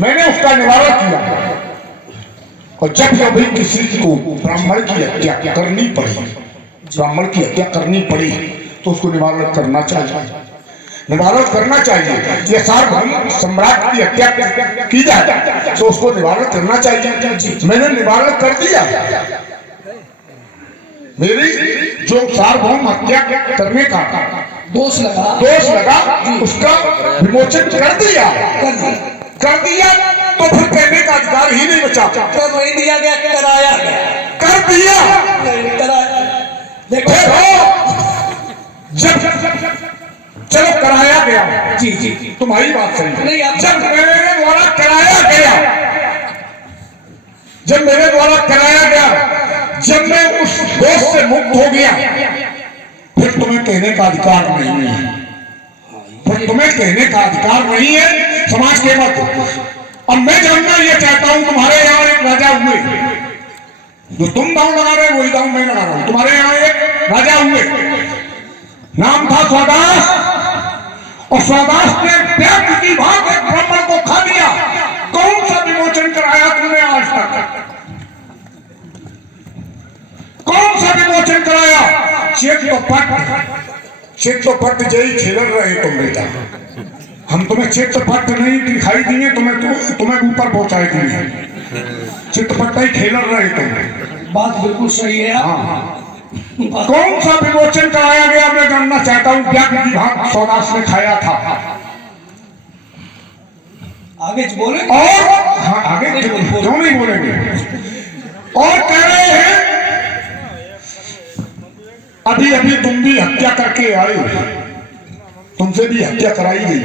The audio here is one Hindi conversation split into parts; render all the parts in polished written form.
मैंने उसका निवारण किया। और जब कभी किसी को ब्राह्मण की हत्या करनी पड़ी, ब्राह्मण की हत्या करनी पड़ी, तो उसको निवारण करना चाहिए, निवारण करना चाहिए। ये सार्वभौम सम्राट की हत्या की जाए तो उसको निवारण करना चाहिए। मैंने निवारण कर दिया। मेरी जो सार्वभौम हत्या करने का दोष लगा उसका विमोचन कर दिया तो फिर कहने का अधिकार ही नहीं बचा। कर नहीं दिया गया, कराया कर दिया। देखो जब चलो कराया गया, जी जी तुम्हारी बात सही है। नहीं, जब मेरे द्वारा कराया गया, जब मेरे द्वारा कराया गया, जब मैं उस दोष से मुक्त हो गया, फिर तुम्हें कहने का अधिकार नहीं है, फिर तुम्हें कहने का अधिकार नहीं है समाज के मत। अब मैं जानना ये चाहता हूं, तुम्हारे यहाँ एक राजा हुए, जो तुम दांव लगा रहे वही दांव मैं लगा रहा हूं। तुम्हारे यहाँ एक राजा हुए, नाम था स्वदास, और स्वदास ने व्यक्ति की भाग एक ब्राह्मण को खा दिया। कौन सा विमोचन कराया तुमने आज तक? कौन सा विमोचन कराया? चित्रपट जय खेल रहे तुम बेटा, हम तुम्हें चित्रपट नहीं दिखाई दिए, तुम्हें ऊपर पहुंचाई दिए। चित्रपट ही खेल रहे तुम। बात बिल्कुल सही है। हाँ, कौन सा विमोचन कराया गया मैं जानना चाहता हूँ। व्यक्ति की भाग स्वदास ने खाया था। आगे बोले और हाँ, आगे क्यों नहीं बोलेंगे? और कह रहे हैं अभी अभी तुम भी हत्या करके आए, तुमसे भी हत्या कराई गई,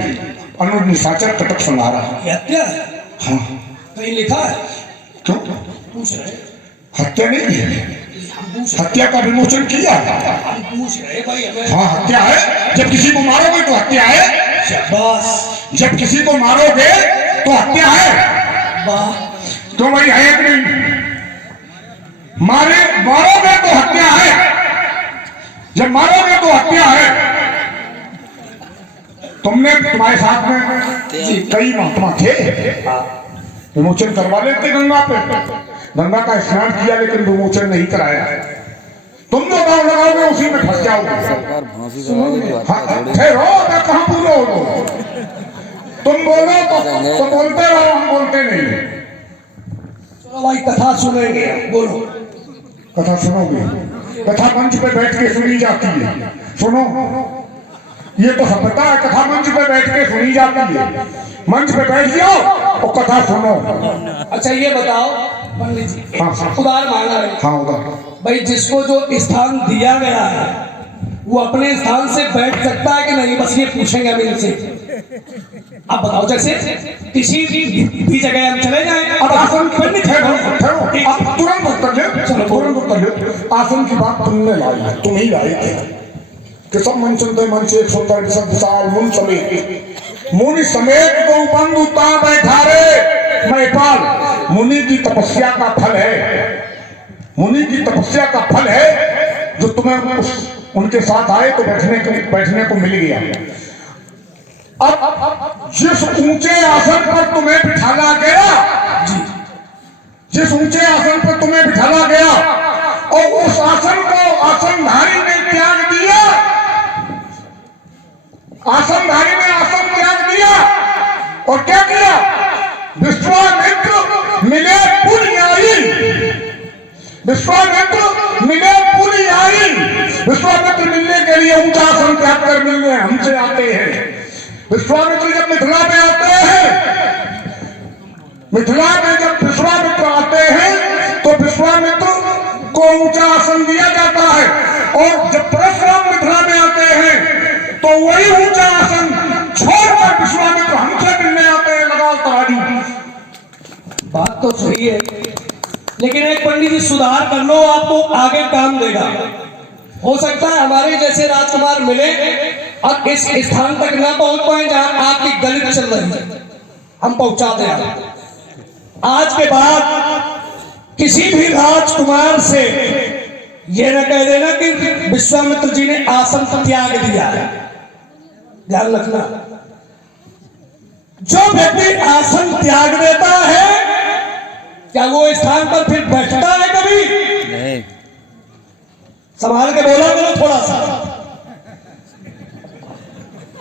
अनुज निशाचर कटक संहारा। हत्या? हाँ, कहीं लिखा है? क्यों पूछ रहे? हत्या नहीं है, हत्या का विमोचन किया। हम पूछ रहे भाई हमें। हाँ, हत्या है। जब किसी को मारोगे तो हत्या है। शाबाश। जब किसी को मारोगे तो हत्या है। वाह। तो भाई है कि नहीं? मारोगे तो हत्या है। जब मारोगे तो हत्या है। तुम्हारे साथ में कई महात्मा थे, विमोचन करवा लेते गंगा पे, गंगा का स्नान किया लेकिन विमोचन नहीं कराया। तुम जो दाव लगाओगे उसी में फंस जाओगे। ठहरो, कहाँ बोलो, तुम बोलो तो बोलते रहो, हम बोलते नहीं। चलो भाई कथा सुनेंगे, बोलो। कथा सुनोगे? कथा मंच पे बैठ के सुनी जाती है। सुनो, ये तो सब पता है, कथा मंच पे बैठ के सुनी जाती है। मंच पे बैठ जाओ और कथा सुनो। अच्छा ये बताओ पंडित जी, हाँ, उधार मांगा है। हाँ, उधर भाई जिसको जो स्थान दिया गया है वो अपने स्थान से बैठ सकता है कि नहीं, बस ये पूछेंगे हम इनसे। आप बताओ, जैसे किसी भी जगह हम चले जाएं, अब आसन पर तुरंत उत्तर ले, चलो तुरंत उत्तर ले। आसन की बात तुमने लाई, तुम ही लाई थे कि सब मन सुनते मन से एक सुंदर विशाल मुन समेत, मुनि समेत को बंधु ता बैठा रे महिपाल। मुनि की तपस्या का फल है, मुनि की तपस्या का फल है जो तुम्हें उनके साथ आए तो बैठने को मिल गया। अब जिस ऊंचे आसन पर तुम्हें बिठाला गया, जिस ऊंचे आसन पर तुम्हें बिठाला गया और उस आसन को आसनधारी ने त्याग दिया, आसनधारी ने आसन त्याग दिया और क्या किया? विश्वामित्र मिले पुण्याई, विश्वामित्र मिले पुण्याई। विश्वामित्र मिलने के लिए ऊंचा आसन त्याग कर मिलने हमसे आते हैं। विश्वामित्र जब मिथिला में आते हैं, मिथिला में जब विश्वामित्र आते हैं तो विश्वामित्र को ऊंचा आसन दिया जाता है, और जब परशुराम मिथिला में आते हैं तो वही ऊंचा आसन छोड़कर विश्वामित्र हमसे मिलने आते हैं। लगाओ ताली। बात तो सही है, लेकिन एक पंडित जी सुधार कर लो, आपको आगे काम देगा। हो सकता है हमारे जैसे राजकुमार मिले और इस स्थान तक ना पहुंच पाए जहां आपकी गलित चल रही है, हम पहुंचा दें। आज के बाद किसी भी राजकुमार से यह न कह देना कि विश्वामित्र जी ने आसन त्याग दिया है। ध्यान रखना, जो व्यक्ति आसन त्याग दे क्या वो स्थान पर फिर बैठता है कभी? नहीं। संभाल के बोला करो थोड़ा सा।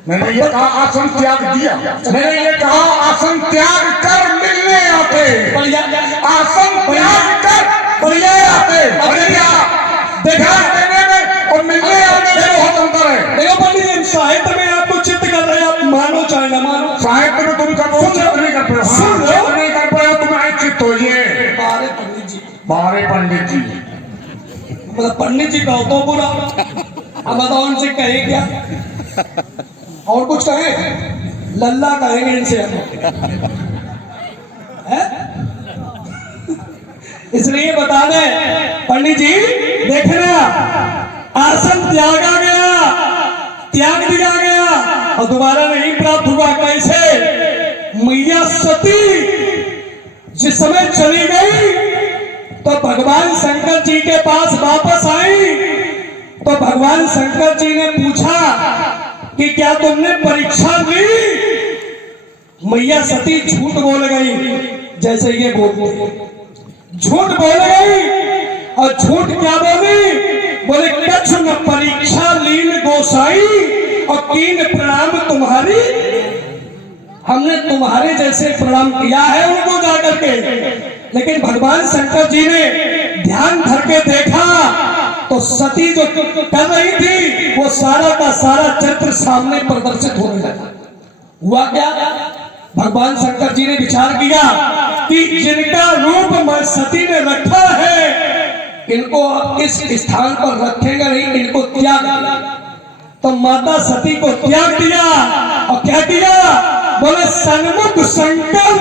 मैंने ये कहा आसन त्याग दिया, मैंने ये कहा आसन त्याग कर मिलने आते, बढ़िया आसन त्याग कर बढ़िया आते। अरे क्या देखा देने में और मिलने आने में बहुत अंतर है। देखो पंडित जी, साहित्य में आपको चित्त कर रहे हैं, आप मानो चाहे ना मानो। साहित्य में तुम कब नहीं कर पाए, सुन लो। नहीं कर पाए, तुम्हें चित्त हो ये बारे पंडित जी, बारे पंडित जी। मतलब पंडित जी कहो तो बुरा, अब बताओ इनसे कहे क्या? और कुछ कहे? लल्ला कहेंगे इनसे हम, है? इसलिए बता दें पंडित जी, देखना आसन त्यागा गया, त्याग दिया गया और दोबारा नहीं प्राप्त हुआ। कैसे? मैया सती जिस समय चली गई तो भगवान शंकर जी के पास वापस आई, तो भगवान शंकर जी ने पूछा कि क्या तुमने परीक्षा ली? मैया सती झूठ बोल गई, जैसे ये बोलते झूठ बोल गई। और झूठ क्या बोली? बोले कछ न परीक्षा लीन गोसाई और कीन प्रणाम तुम्हारी। हमने तुम्हारे जैसे प्रणाम किया है उनको जाकर के, लेकिन भगवान शंकर जी ने ध्यान धर के देखा तो सती जो कर रही थी वो सारा का सारा चित्र सामने प्रदर्शित होने लगा। हुआ क्या? भगवान शंकर जी ने विचार किया कि जिनका रूप मां सती ने रखा है, इनको इस स्थान पर रखेंगे नहीं, इनको त्याग दिया। तो माता सती को त्याग दिया और क्या किया? बोले सन्मुख शंकर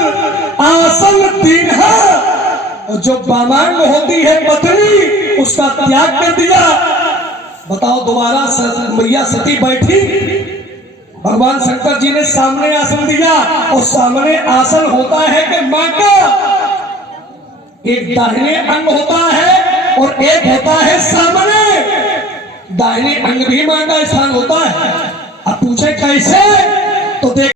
आसन दीन्हा, और जो बामांग होती है पत्नी, उसका त्याग कर दिया। बताओ दोबारा मैया सती बैठी, भगवान शंकर जी ने सामने आसन दिया, और सामने आसन होता है कि मां का एक दाहिने अंग होता है और एक होता है सामने। दाहिने अंग भी मां का स्थान होता है। अब पूछे कैसे? तो देख